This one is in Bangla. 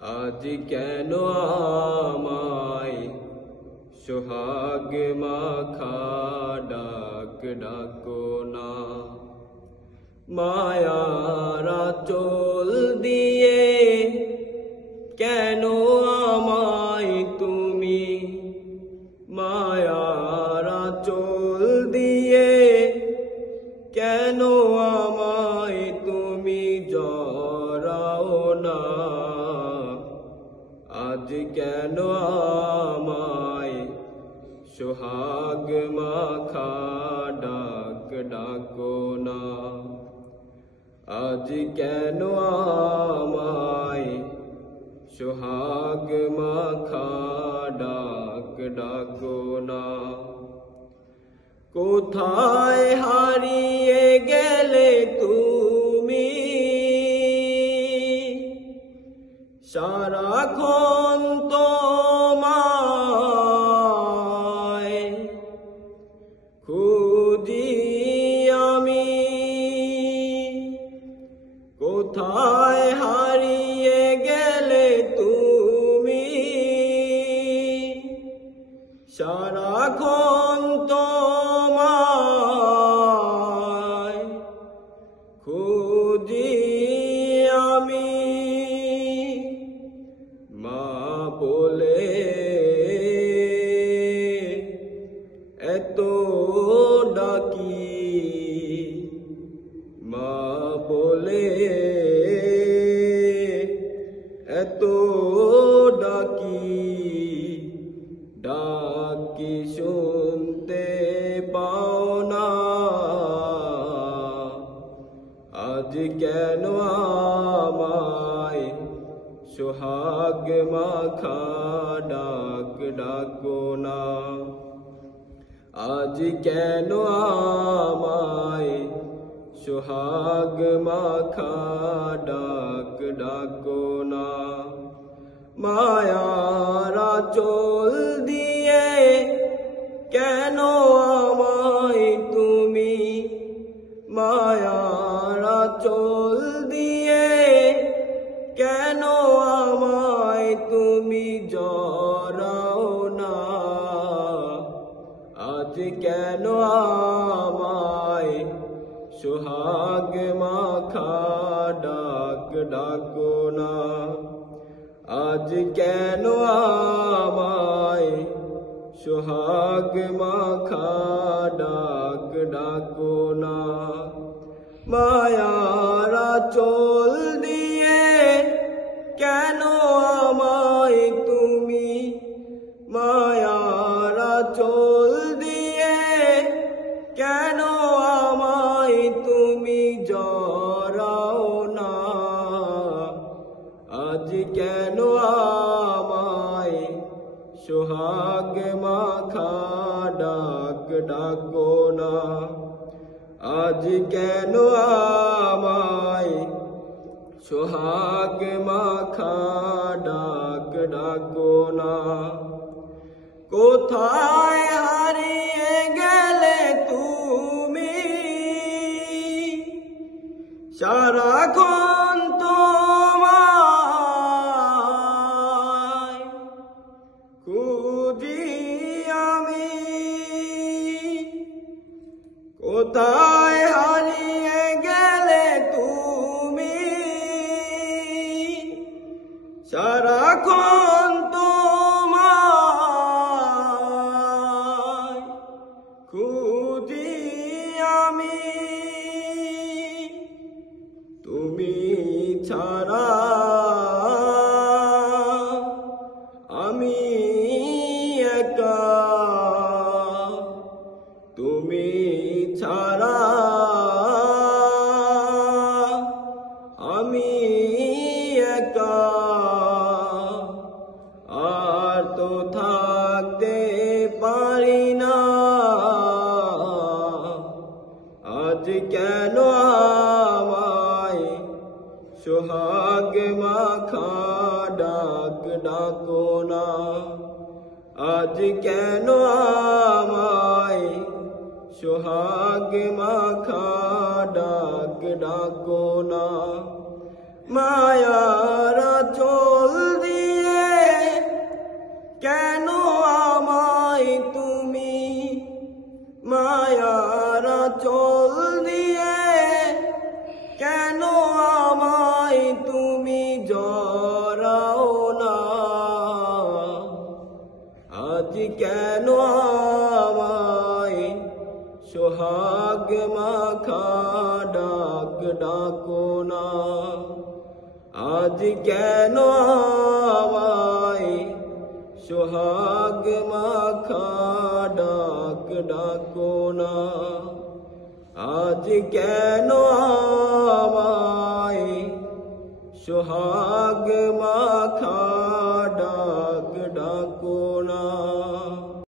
আজ কেন আমায় সোহাগ মাখা ডাক ডাকো না, মায়ার আঁচল দিয়ে কেন আমায় তুমি, মায়ার আঁচল দিয়ে কেন আমায় তুমি জড়াও না। আজ কেন আমায় সোহাগ মাখা ডাক ডাকো না, আজ কেন আমায় সোহাগ মাখা ডাক ডাকো না। কোথায় হারিয়ে গেলে তুমি, সারাক্ষণ তোমায় খুঁজি আমি। কোথায় হারিয়ে গেলে তুমি, সারাক্ষণ তোমায় খুঁজি আমি। মা বলে এত ডাকি, মা বলে এত ডাকি, ডাকি শুনতে পাও না। আজ কেন আমায় সোহাগ মাখা ডাক ডাকো না, আজ কেন আমায় সোহাগ মাখা ডাক ডাকো না। মায়ার আঁচল দিয়ে কেন আমায় তুমি, মায়ার আঁচল দিয়ে কেন আমায় তুমি জড়াও না। আজ কেন আমায় সোহাগ মাখা ডাক ডাকো না, আজ কেন আমায় সোহাগ মাখা ডাক ডাকো না। মায়ার আঁচল দিয়ে কেন আমায় তুমি, মায়ার আঁচল দিয়ে কেন আমায় তুমি জড়াও না। আজ কেন আমায় সোহাগ মাখা ডাক ডাকো না, আজ কেন আমায় সোহাগ মাখা ডাক ডাকো না। কোথায় হারিয়ে গেলে তুমি, সারাক্ষণ তোমায় খুঁজি আমি। কোথায় হারিয়ে গেলে তুমি, সারাক্ষণ তোমায় খুঁজি আমি। তুমি ছাড়া আমি একা, তুমি ছাড়া আমি একা, আর তো থাকতে পারি না। আজ কেন আমায় সোহাগ মাখা ডাক ডাকো না, আজ কেন আমায় সোহাগ মাখা ডাক ডাকো না। মায়ার আঁচল তুমি জড়াও না, আজ কেন আমায় সোহাগ মাখা ডাক ডাকো না, আজ কেন আমায় সোহাগ মাখা ডাক ডাকো না, আজ কেন আমায় সোহাগ মাখা ডাক